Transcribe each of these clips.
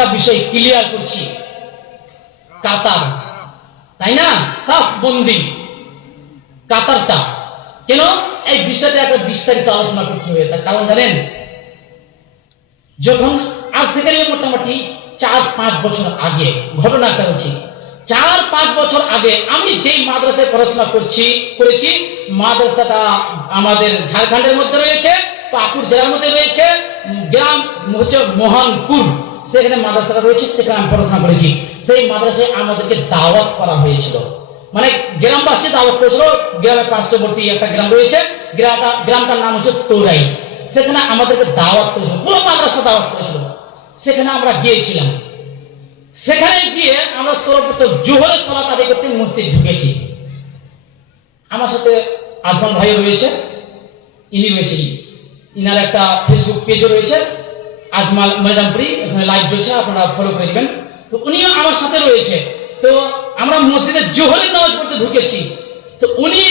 একটা বিষয় ক্লিয়ার করছি, কাতার, তাই না, সাফ বন্দি কাতারটা কেন, এই বিষয়টা একটা বিস্তারিত আলোচনা করতে হবে। তার কারণ জানেন, যখন আজ থেকে মোটামুটি 4-5 বছর আগে ঘটনাটা হচ্ছে, 4-5 বছর আগে আমি যেই মাদ্রাসায় পড়াশোনা করেছি, মাদ্রাসাটা আমাদের ঝাড়খণ্ডের মধ্যে রয়েছে, পাকুড় জেলার মধ্যে রয়েছে, গ্রাম হচ্ছে মোহনপুর, সেখানে মাদ্রাসাটা রয়েছে, সেখানে আমি পড়াশোনা করেছি। সেই মাদ্রাসায় আমাদেরকে দাওয়াত করা হয়েছিল, মানে গ্রামবাসী দাওয়াত করেছিল। গ্রামের পার্শ্ববর্তী একটা গ্রাম রয়েছে, গ্রামটার নাম হচ্ছে তোরাই, সেখানে আমাদেরকে দাওয়াত করেছিল, পুরো মাদ্রাসা দাওয়াত করেছিল। সেখানে আমরা গিয়েছিলাম। সেখানে গিয়ে আমরা সর্বপ্রথম জোহরের সালাত আদায় করতে মসজিদ ঢুকেছি। আমার সাথে আজমান ভাই রয়েছে, ইনি রয়েছে, ইনার একটা ফেসবুক পেজও রয়েছে, আজমাল ময়দানপুরি, এখানে লাইভ চলছে, আপনারা ফলো করে দিবেন। তো উনিও আমার সাথে রয়েছে। তো আমরা মসজিদে জোহরের নামাজ পড়তে ঢুকেছি। তো উনি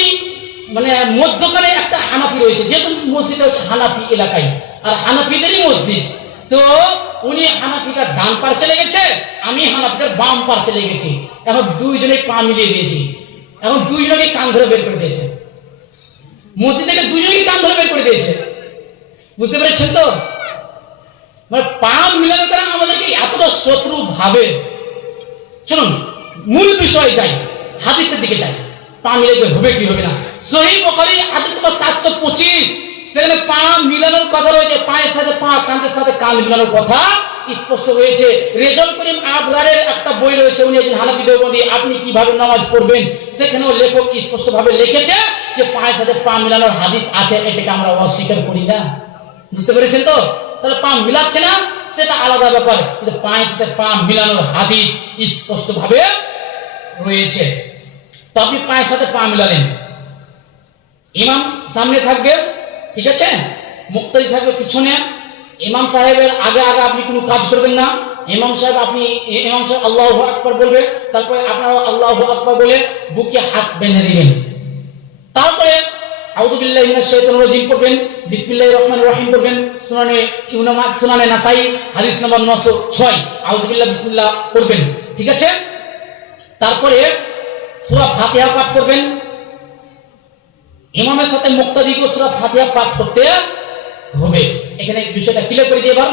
মানে মধ্যখানে একটা হানাফি রয়েছে, যেহেতু মসজিদটা হচ্ছে হানাফি এলাকায়, আর হানাফিদেরই মসজিদ। তো উনি হানাফিটার ডান পার্শ্বে লেগেছে, আমি হানাফিটার বাম পার্শ্বে লেগেছি। এখন দুইজনে পা মিলিয়ে দিয়েছি, এখন দুইজনকে কান ধরে বের করে দিয়েছে, মসজিদ থেকে দুইজনকে কান ধরে বের করে দিয়েছে। বুঝতে পেরেছেন তো, মানে পা মিলানোর কারণে আমাদেরকে এতটা শত্রু ভাবে। শুনুন, মূল বিষয় যাই, হাদিসের দিকে যাই, পা মিলাতে হবে কি হবে না। সহিহ বুখারী হাদিস নম্বর 725, সেখানে পা মিলানোর কথা রয়েছে, পায়ের সাথে পা, কাঁধের সাথে কান মিলানোর কথা স্পষ্ট রয়েছে। রেজাউল করিম আবরারের একটা বই রয়েছে, উনি একজন হানাফি দেওবন্দি, আপনি কিভাবে নামাজ পড়বেন, সেখানেও লেখক স্পষ্টভাবে লিখেছে যে পায়ের সাথে পা মিলানোর হাদিস আছে, এটাকে আমরা অস্বীকার করি না। বুঝতে পেরেছেন তো, তাহলে পা মিলাচ্ছে না সেটা আলাদা ব্যাপার, কিন্তু পায়ের সাথে পা মিলানোর হাদিস স্পষ্টভাবে রয়েছে। তো আপনি পায়ের সাথে পা মিলালেন, ইমাম সামনে থাকবে, ঠিক আছে, মুক্তাদি থাকবে পিছনে। ইমাম সাহেবের আগে আগে আপনি কোনো কাজ করবেন না। ইমাম সাহেব আল্লাহু আকবার বলবে, তারপরে আপনারা আল্লাহু আকবার বলে বুকে হাত বেঁধে দিবেন। তারপরে আউযু বিল্লাহি মিনাশ শাইতানির রাজিম পড়বেন, বিসমিল্লাহির রহমানির রহিম পড়বেন। সুনানে নাসাই হাদিস নম্বর 906, আউযু বিল্লাহি বিসমিল্লাহ পড়বেন, ঠিক আছে। তারপরে সূরা ফাতিহা পাঠ করবেন। ইমামের সাথে মুক্তাদিকে সূরা ফাতিহা পাঠ করতে হবে। এখানে বিষয়টা ক্লিয়ার করে দিই এবার।